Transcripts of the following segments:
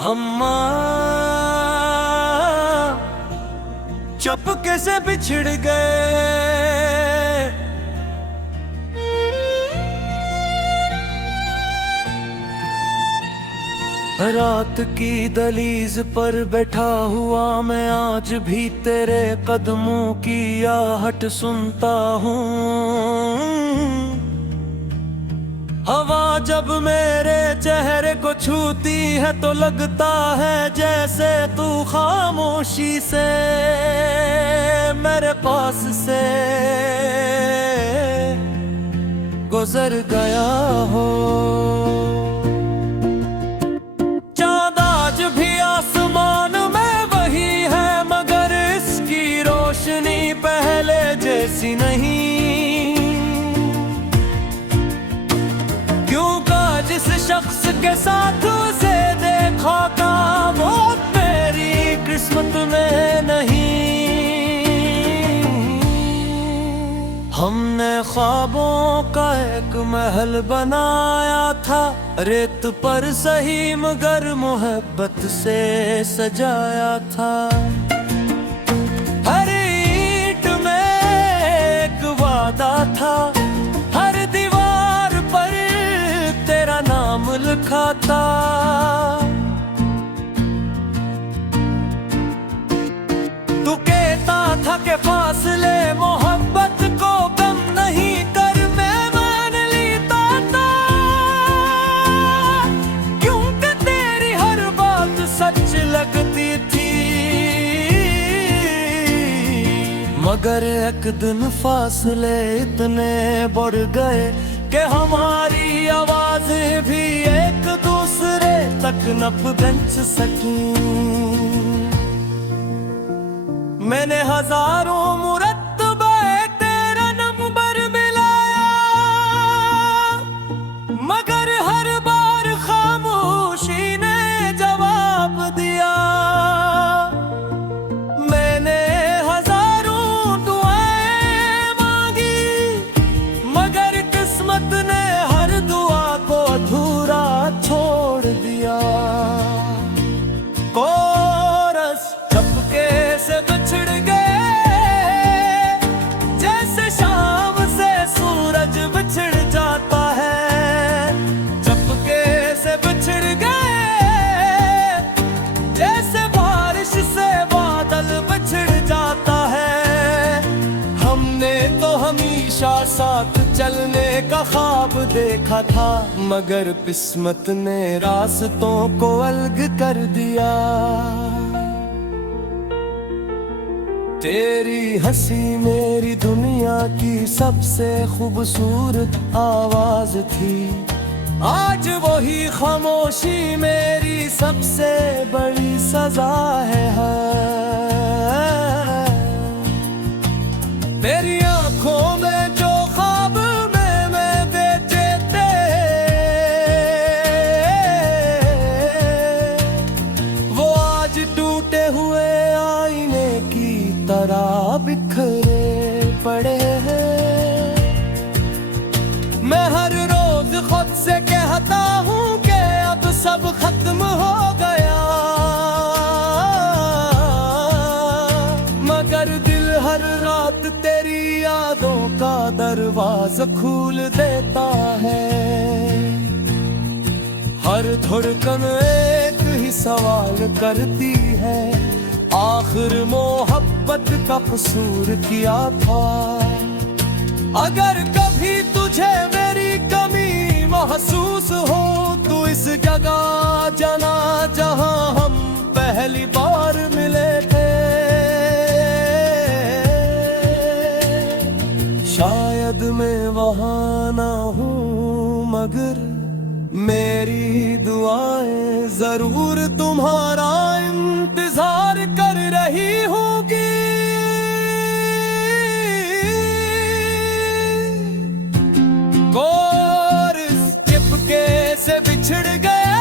हम चुपके से बिछड़ गए। रात की दहलीज पर बैठा हुआ मैं आज भी तेरे कदमों की आहट सुनता हूँ। हवा जब मेरे चेहरे को छूती है तो लगता है जैसे तू खामोशी से मेरे पास से गुजर गया हो। चांद आज भी आसमान में वही है मगर इसकी रोशनी पहले जैसी नहीं। जिस शख्स के साथ उसे देखा था वो तेरी किस्मत में नहीं। हमने ख्वाबों का एक महल बनाया था रेत पर सही मगर मोहब्बत से सजाया था। हर ईंट में एक वादा था नाम लिखा था। तू कहता था कि फासले मोहब्बत को कम नहीं कर मैं मान लेता था क्योंकि तेरी हर बात सच लगती थी। मगर एक दिन फासले इतने बढ़ गए कि हमारी आवाज़ें भी एक दूसरे तक न पहुंच सकी। मैंने हजारों मुरत्तबा तेरा नंबर मिलाया मगर हर बार खामोशी ने जवाब दिया। मैंने हजारों दुआएं मांगी मगर किस्मत ने हर दुआ को अधूरा छोड़ दिया। कोरस चुपके से बिछड़ गए जैसे शाम से सूरज बिछड़ जाता है। चुपके से बिछड़ गए जैसे बारिश से बादल बिछड़ जाता है। हमने तो हमेशा साथ चलने का ख्वाब देखा था मगर किस्मत ने रास्तों को अलग कर दिया। तेरी हंसी मेरी दुनिया की सबसे खूबसूरत आवाज थी। आज वही खामोशी मेरी सबसे बड़ी सजा है। तेरी आंखों में जो ख्वाब मैं बेचे थे वो आज टूटे हुए आईने की तरह बिखरे पड़े हैं। मैं हर रोज खुद से कहता हूँ कि अब सब खत्म हो गया मगर दिल हर रात तेरी यादों का दरवाजा खोल देता है। हर धड़कन एक ही सवाल करती है आखिर मोहब्बत का कसूर क्या था। अगर कभी तुझे मेरी कमी महसूस हो तो इस जगह जाना जहां हम पहली बार मिले थे। शायद मैं वहां ना हूँ मगर मेरी दुआएं जरूर तुम्हारा इंतजार कर रही होगी। कोरस चिपके से बिछड़ गए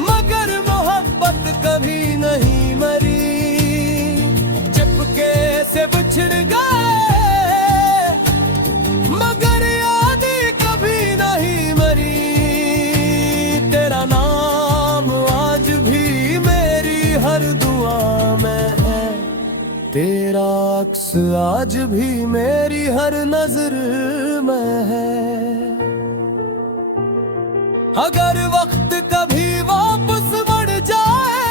मगर मोहब्बत कभी नहीं मरी। चिपके से बिछड़ गए मगर यादें कभी नहीं मरी। तेरा नाम आज भी मेरी हर नजर में है। अगर वक्त कभी वापस मुड़ जाए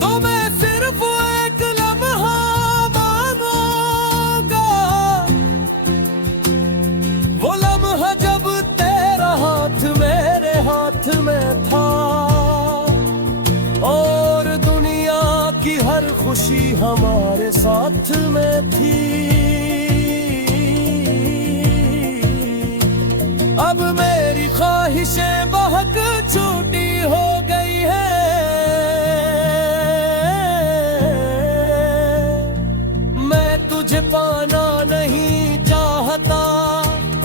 तो मैं सिर्फ एक लम्हा मानूंगा, वो लम्हा जब तेरा हाथ मेरे हाथ में था और दुनिया की हर खुशी हमारे साथ में थी। अब मेरी ख्वाहिशें बहक छूटी हो गई है, मैं तुझे पाना नहीं चाहता,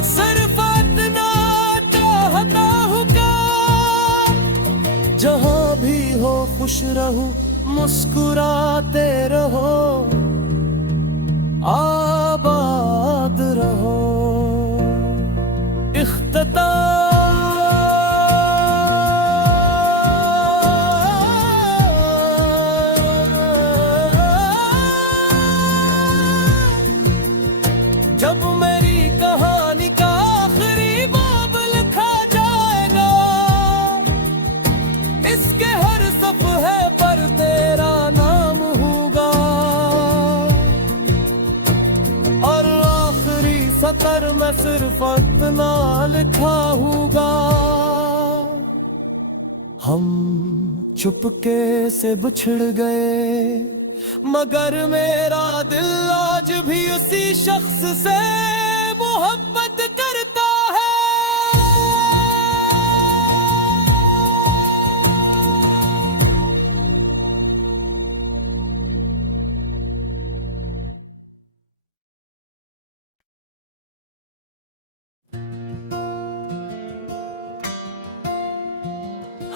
सिर्फ इतना चाहता हूँ क्या जहाँ भी हो खुश रहूं, मुस्कुराते रहो, आबाद रहो। जब मेरी कहानी का आखिरी बाब लिखा जाएगा, इसके हर सफ़हे पर तेरा नाम होगा और आखिरी सतर में सिर्फ इतना लिखा होगा, हम चुपके से बिछड़ गए मगर मेरा दिल आज भी उसी शख्स से मोहब्बत करता है।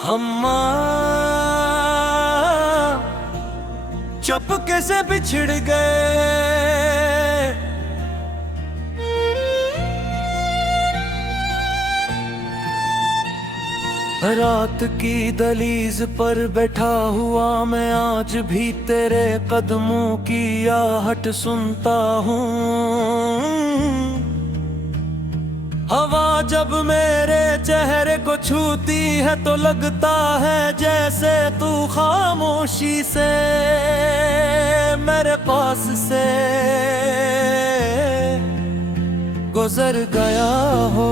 हम चुपके से बिछड़ गए, रात की दहलीज पर बैठा हुआ मैं आज भी तेरे कदमों की आहट सुनता हूँ। हवा जब मेरे चेहरे को छूती है तो लगता है जैसे तू खामोशी से मेरे पास से गुजर गया हो।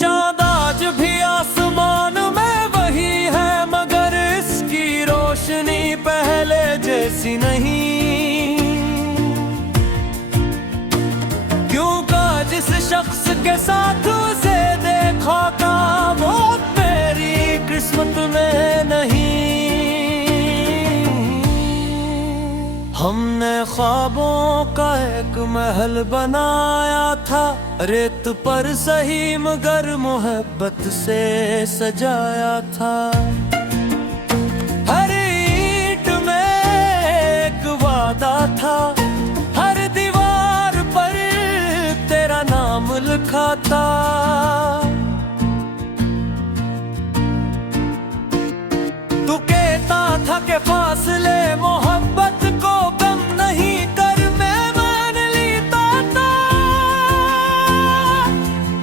चांद आज भी आसमान में वही है मगर इसकी रोशनी पहले जैसी नहीं। जिस शख्स के साथ उसे देखा था वो मेरी किस्मत में नहीं। हमने ख्वाबों का एक महल बनाया था, रेत पर सही मगर मोहब्बत से सजाया था। हर ईंट में एक वादा था, हर दीवार पर तेरा नाम लिखा था। तू कहता था कि फासले मोहब्बत को कम नहीं कर, मैं मान लेता था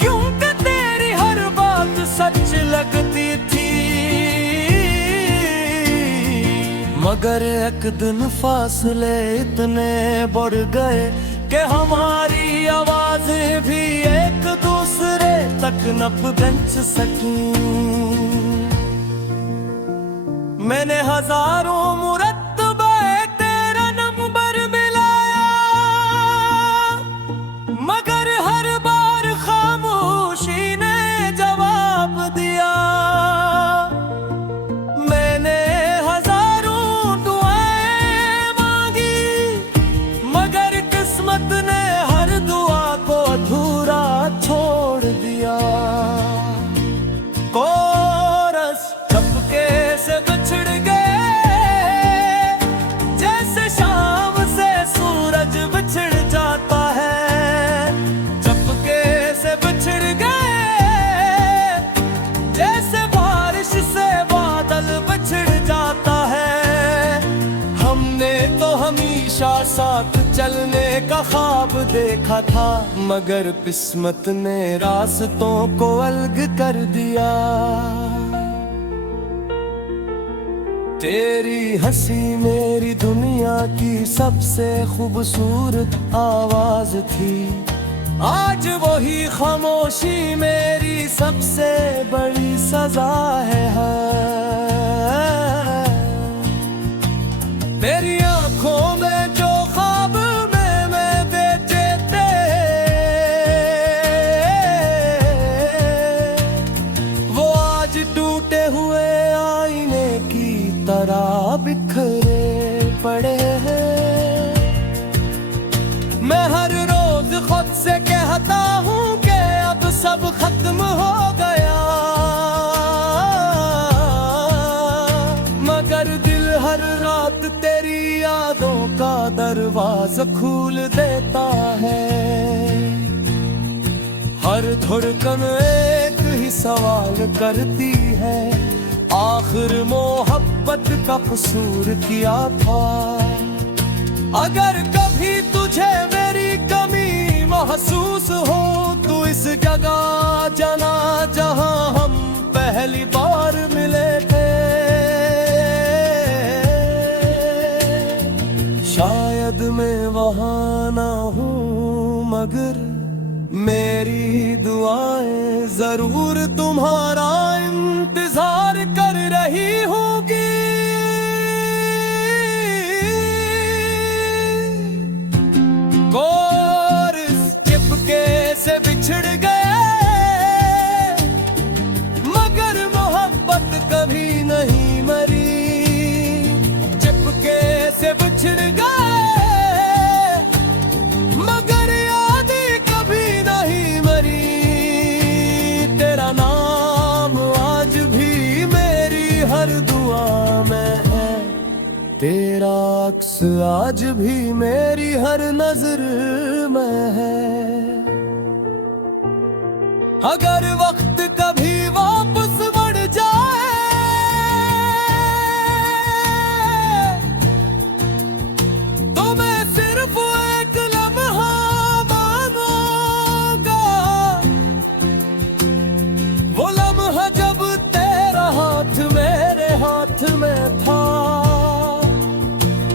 क्योंकि तेरी हर बात सच लगती थी। मगर एक दिन फासले इतने बढ़ गए कि हमारी आवाज़ें भी एक दूसरे तक न पहुंच सकी। मैंने हजारों मुरत्तबा तेरा नंबर मिलाया मगर हर बार खामोशी ने जवाब दिया। मैंने हजारों दुआएं मांगी मगर किस्मत ने हर दुआ को अधूरा छोड़ दिया। कोरस चुपके से बिछड़ गए हमेशा साथ चलने का ख्वाब देखा था, मगर किस्मत ने रास्तों को अलग कर दिया। तेरी हंसी मेरी दुनिया की सबसे खूबसूरत आवाज थी, आज वही खामोशी मेरी सबसे बड़ी सजा है। तेरी आंखों में जो ख्वाब मैं बेचे थे, वो आज टूटे हुए आईने की तरह बिखरे पड़े हैं। मैं हर रोज खुद से कहता हूँ कि अब सब खत्म हो गया, मगर दिल हर रात तेरी यादों का दरवाजा खोल देता है। हर धड़कन एक ही सवाल करती है, आखिर मोहब्बत का कसूर क्या था। अगर कभी तुझे मेरी कमी महसूस हो, तो इस जगह जाना जहां हम पहली बार मिले थे। शायद मैं वहां ना हूँ, मगर मेरी दुआएं जरूर तुम्हारा इंतजार कर रही होगी। और इस चिपके से बिछड़ गए, मगर मोहब्बत कभी नहीं मरी। चिपके से बिछड़ गए, मगर यादें कभी नहीं मरी। तेरा नाम आज भी मेरी हर दुआ में है, तेरा अक्स आज भी मेरी हर नजर में है। अगर वक्त कभी वापस बढ़ जाए, तो मैं सिर्फ एक लम्हा मांगूंगा, वो लम्हा जब तेरा हाथ मेरे हाथ में था,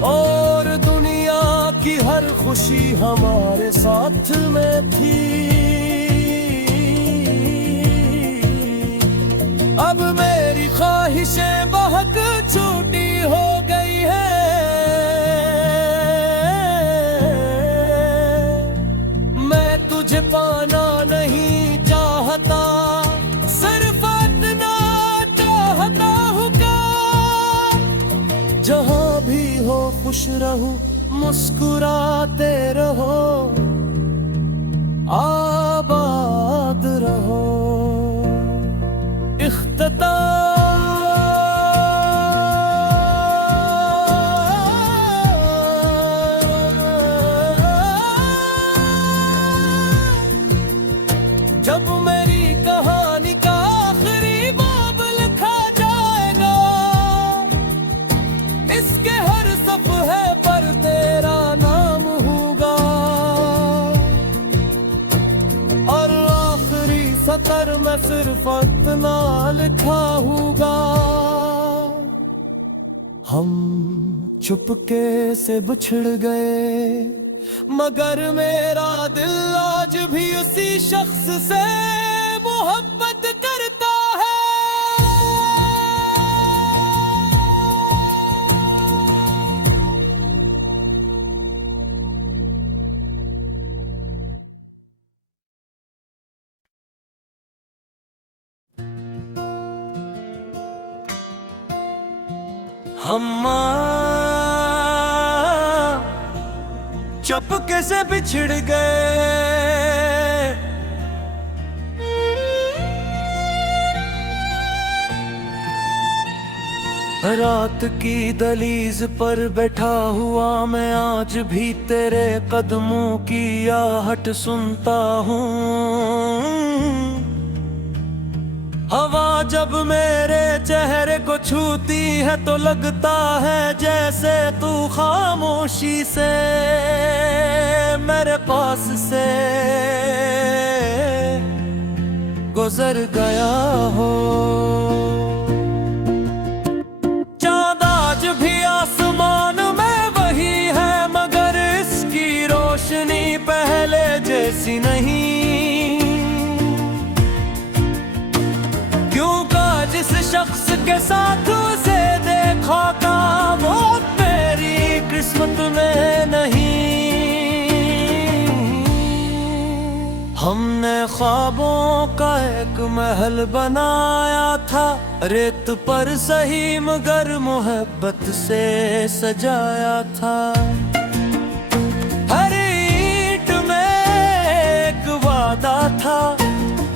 और दुनिया की हर खुशी हमारे साथ में थी। अब मेरी ख्वाहिशें बहुत छोटी हो गई हैं, मैं तुझे पाना नहीं चाहता, सिर्फ इतना चाहता हूँ क्या, जहाँ भी हो खुश रहूं, मुस्कुराते रहो, आबाद रहो। जब मेरी कहानी का आखिरी बाब लिखा जाएगा, इसके हर सफ़हे पर तेरा नाम होगा, और आखिरी सतर में सिर्फ इतना लिखा होगा, हम चुपके से बिछड़ गए, मगर मेरा दिल आज भी उसी शख्स से मोहब्बत करता है। हम चुपके से बिछड़ गए, रात की दहलीज पर बैठा हुआ मैं आज भी तेरे कदमों की आहट सुनता हूँ। हवा जब मेरे चेहरे को छूती है तो लगता है जैसे तू खामोशी से मेरे पास से गुजर गया हो। चांद आज भी आसमान में वही है, मगर इसकी रोशनी पहले जैसी नहीं। जिस शख्स के साथ उसे देखा था वो तेरी किस्मत में नहीं। हमने ख्वाबों का एक महल बनाया था, रेत पर सही मगर मोहब्बत से सजाया था। हर ईंट में एक वादा था,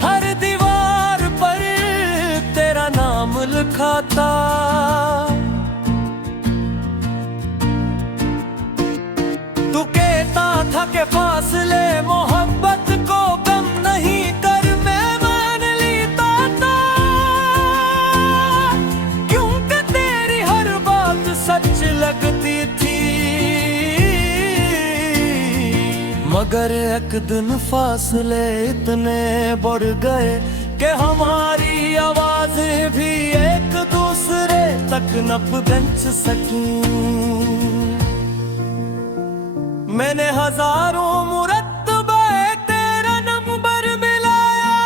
हर दीवार पर तेरा नाम लिखा था। तू कहता था कि फासले मोहब्बत को कम नहीं कर, मैं मान लेता था क्योंकि तेरी हर बात सच लगती थी। मगर एक दिन फासले इतने बढ़ गए कि हमारी आवाज़ें भी एक दूसरे तक न पहुंच सकी। मैंने हजारों मुरत्तबा तेरा नंबर मिलाया,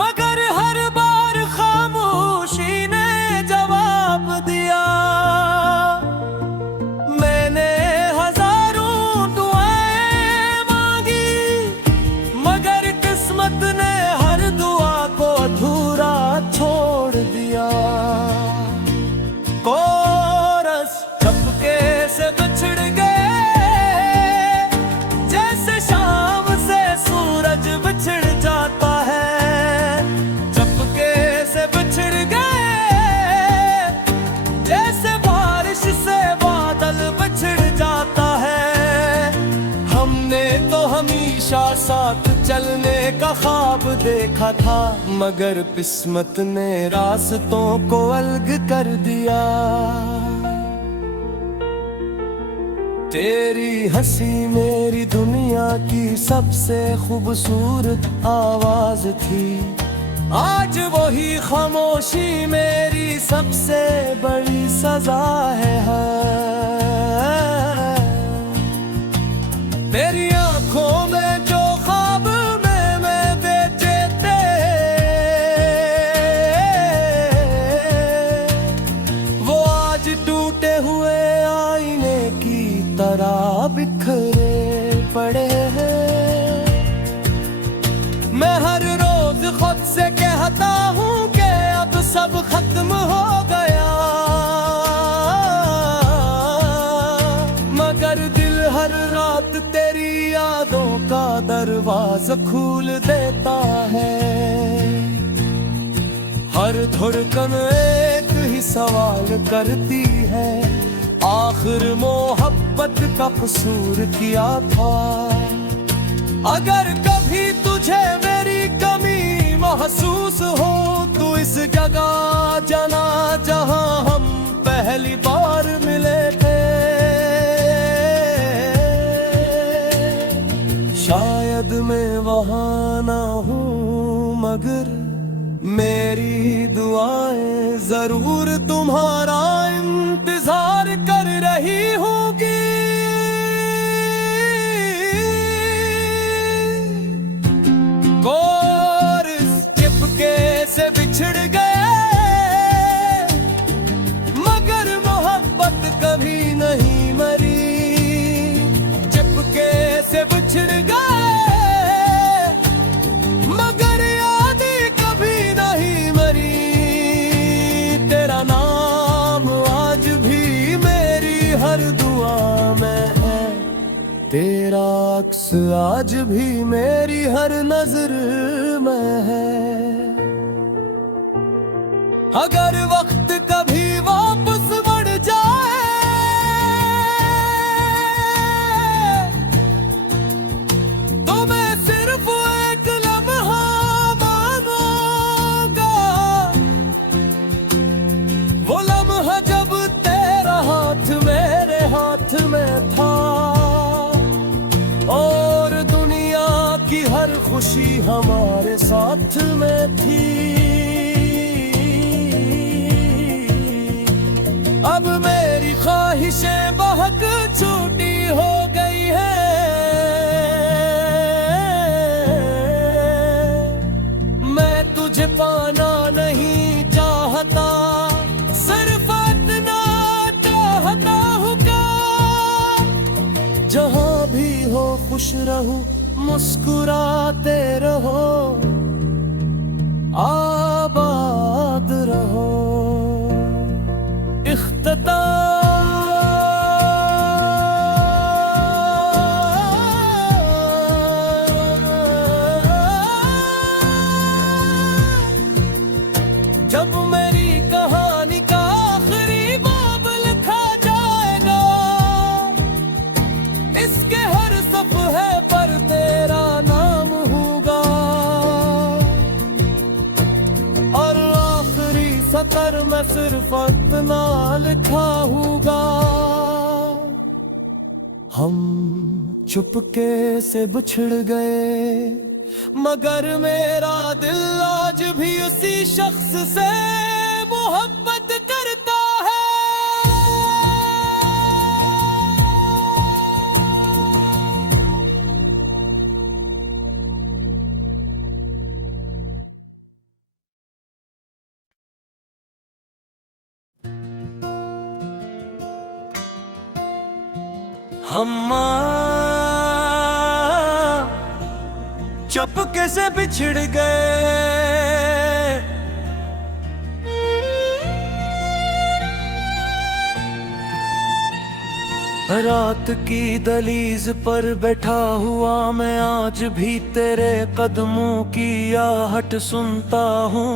मगर हर बार खामोशी ने जवाब दिया। मैंने हजारों दुआएं मांगी, मगर किस्मत ने हर दुआ को अधूरा छोड़ दिया। कोरस चपके से बिछड़ गए, जैसे शाम से सूरज बिछड़ जाता है। चपके से बिछड़ गए, जैसे बारिश से बादल बिछड़ जाता है। हमने तो हमेशा साथ चलने का ख्वाब देखा था, मगर किस्मत ने रास्तों को अलग कर दिया। तेरी हंसी मेरी दुनिया की सबसे खूबसूरत आवाज थी, आज वही खामोशी मेरी सबसे बड़ी सजा है। तेरी आंखों में जो ख्वाब मैं बेचे थे, वो आज टूटे हुए आईने की तरह बिखरे पड़े हैं। मैं हर रोज खुद से कहता हूँ कि अब सब खत्म हो गया, मगर दिल हर रात तेरी यादों का दरवाजा खोल देता है। हर धड़कन एक ही सवाल करती है, आखिर मोहब्बत का कसूर किया था। अगर कभी तुझे मेरी कमी महसूस हो तो इस जगह जाना जहां हम पहली बार मिले थे। शायद मैं वहां ना हूँ, मगर मेरी दुआएं जरूर तुम्हारा इंतजार कर रही होगी। कोरस चिपके से बिछड़ गए, मगर मोहब्बत कभी नहीं मरी। चिपके से बिछड़ गए, मगर यादें कभी नहीं मरी। तेरा नाम आज भी मेरी हर दुआ में है, तेरा अक्स आज भी मेरी हर नजर में है। अगर वक्त कभी वापस बढ़ जाए तो मैं सिर्फ एक लम्हा मांगूंगा, था जब तेरा हाथ मेरे हाथ में था, और दुनिया की हर खुशी हमारे साथ में थी। अब मेरी ख्वाहिशें बहक छूटी हो गई है, मैं तुझे पाना नहीं चाहता, सिर्फ इतना चाहता हूँ क्या, जहाँ भी हो खुश रहूं, मुस्कुराते रहो, आबाद रहो। जब मेरी कहानी का आखिरी बाब लिखा जाएगा, इसके हर सफ़हे पर तेरा नाम होगा, और आखिरी सतर में सिर्फ इतना लिखा होगा, हम चुपके से बिछड़ गए, मगर मेरा दिल आज भी उसी शख्स से मोहब्बत करता है। हम चुपके से बिछड़ गए, रात की दहलीज पर बैठा हुआ मैं आज भी तेरे कदमों की आहट सुनता हूँ।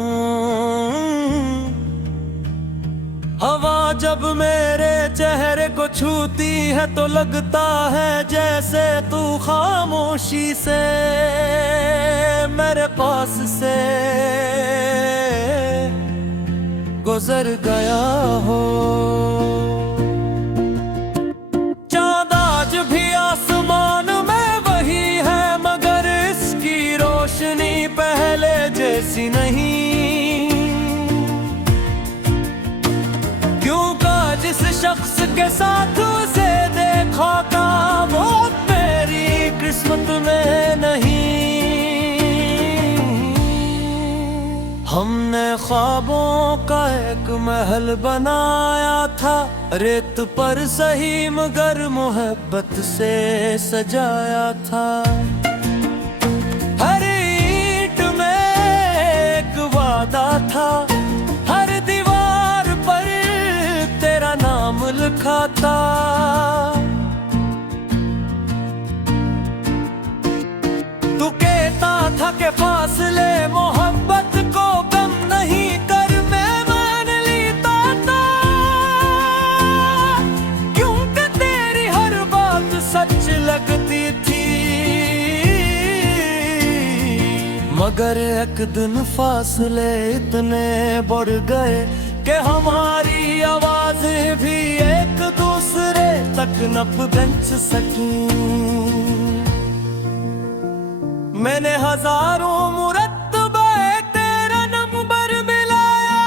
हवा जब मेरे चेहरे को छूती है तो लगता है जैसे तू खामोशी से मेरे पास से गुजर गया हो। चांद आज भी आसमान में वही है, मगर इसकी रोशनी पहले जैसी नहीं। जिस शख्स के साथ उसे देखा था वो मेरी किस्मत में नहीं। हमने ख्वाबों का एक महल बनाया था, रेत पर सही मगर मोहब्बत से सजाया था। हर ईंट में एक वादा था, हर दीवार पर तेरा नाम लिखा था। तू कहता था कि फासले मोहब्बत को कम नहीं कर, मैं मान लेता था, क्योंकि तेरी हर बात सच लगती थी। मगर एक दिन फासले इतने बढ़ गए कि हमारी आवाज़ें भी एक दूसरे तक न पहुंच सकी। मैंने हजारों मुरत्तबा तेरा नंबर मिलाया,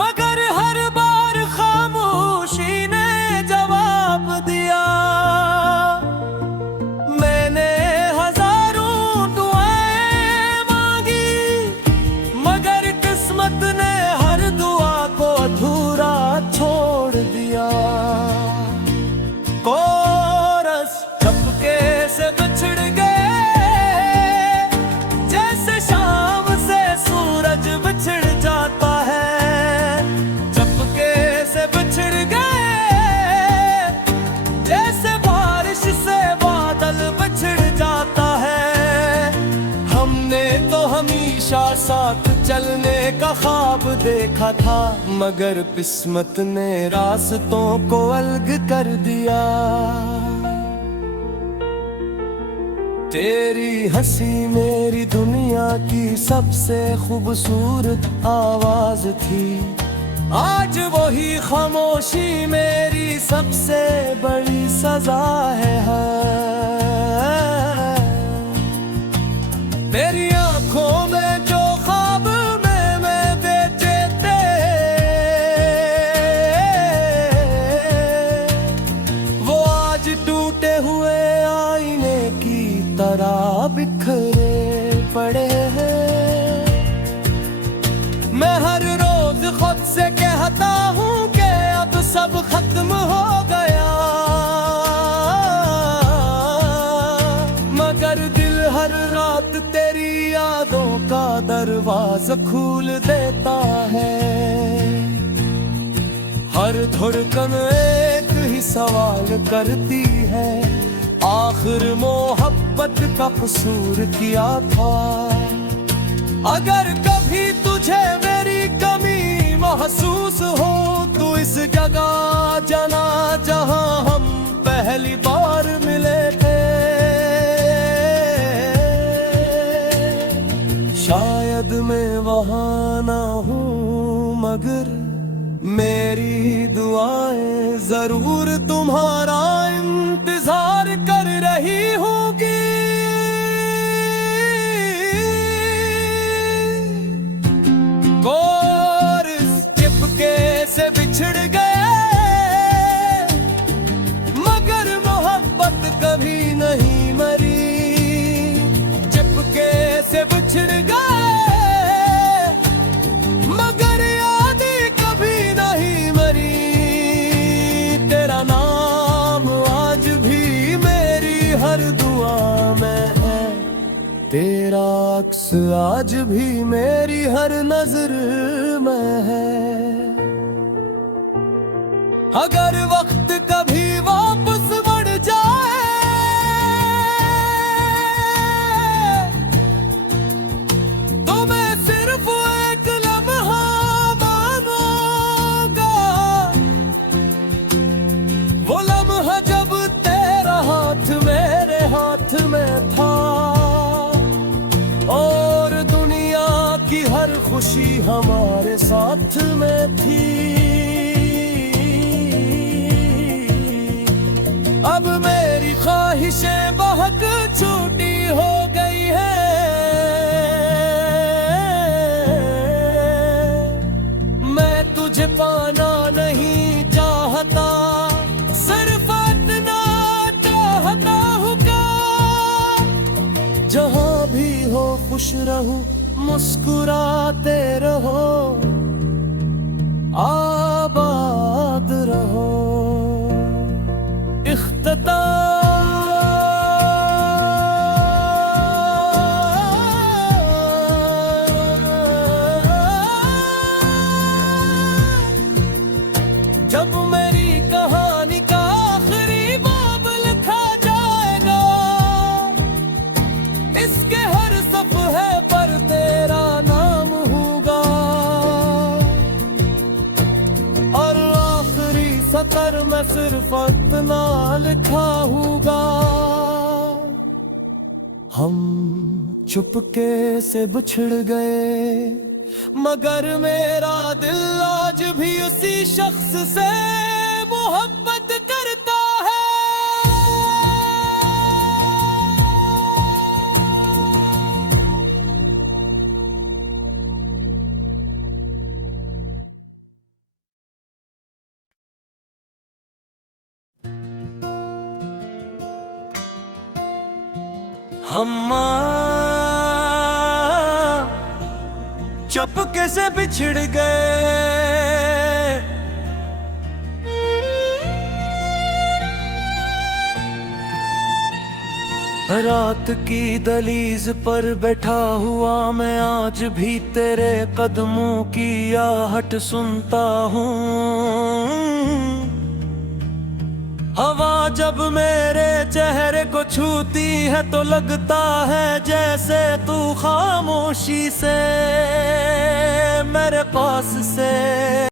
मगर हर बार खामोशी ने जवाब दिया। मैंने हजारों दुआएं मांगी, मगर किस्मत ने हर दुआ को अधूरा छोड़ दिया। कोरस चुपके से बिछड़ गए, जैसे शाम से सूरज बिछड़ जाता है। चुपके से बिछड़ गए, जैसे बारिश से बादल बिछड़ जाता है। हमने तो हमेशा साथ चलने का ख्वाब देखा था, मगर किस्मत ने रास्तों को अलग कर दिया। तेरी हंसी मेरी दुनिया की सबसे खूबसूरत आवाज थी, आज वही खामोशी मेरी सबसे बड़ी सजा है। मेरी आंखों में जो ख्वाब मैं बेचे थे, वो आज टूटे हुए आईने की तरह बिखरे पड़े हैं। मैं हर रोज खुद से कहता हूँ कि अब सब खत्म हो गया, मगर दिल हर रात तेरी यादों का दरवाजा खोल देता है। हर धड़कन एक ही सवाल करती है, आखिर मोहब्बत का कसूर किया था। अगर कभी तुझे मेरी कमी महसूस हो तो इस जगह जाना जहां हम पहली बार मिले थे। शायद मैं वहां ना हूँ, मगर मेरी दुआएं जरूर तुम्हारा इंतजार कर रही होगी। और इस चिपके से बिछड़ गए, मगर मोहब्बत कभी नहीं मरी। चिपके से बिछड़ गए, मगर यादें कभी नहीं मरी। तेरा नाम आज भी मेरी हर दुआ में है, तेरा अक्स आज भी मेरी हर नजर में है। अगर वक्त कभी वापस बढ़ जाए तो मैं सिर्फ एक लम्हा मानूंगा, वो लम्हा जब तेरा हाथ मेरे हाथ में था, और दुनिया की हर खुशी हमारे साथ में थी। अब मेरी ख्वाहिशें बहुत छोटी हो गई है, मैं तुझे पाना नहीं चाहता, सिर्फ इतना चाहता हूँ क्या जहाँ भी हो खुश रहूं, मुस्कुराते रहो, आबाद रहो। जब मेरी कहानी का आखिरी बाब लिखा जाएगा, इसके हर सफ़हे पर तेरा नाम होगा, और आखिरी सतर में सिर्फ इतना लिखा होगा, हम चुपके से बिछड़ गए, मगर मेरा दिल आज भी उसी शख्स से मोहब्बत करता है। हम चुपके से बिछड़ गए, रात की दहलीज पर बैठा हुआ मैं आज भी तेरे कदमों की आहट सुनता हूँ। हवा जब मेरे चेहरे को छूती है तो लगता है जैसे तू खामोशी से मेरे पास से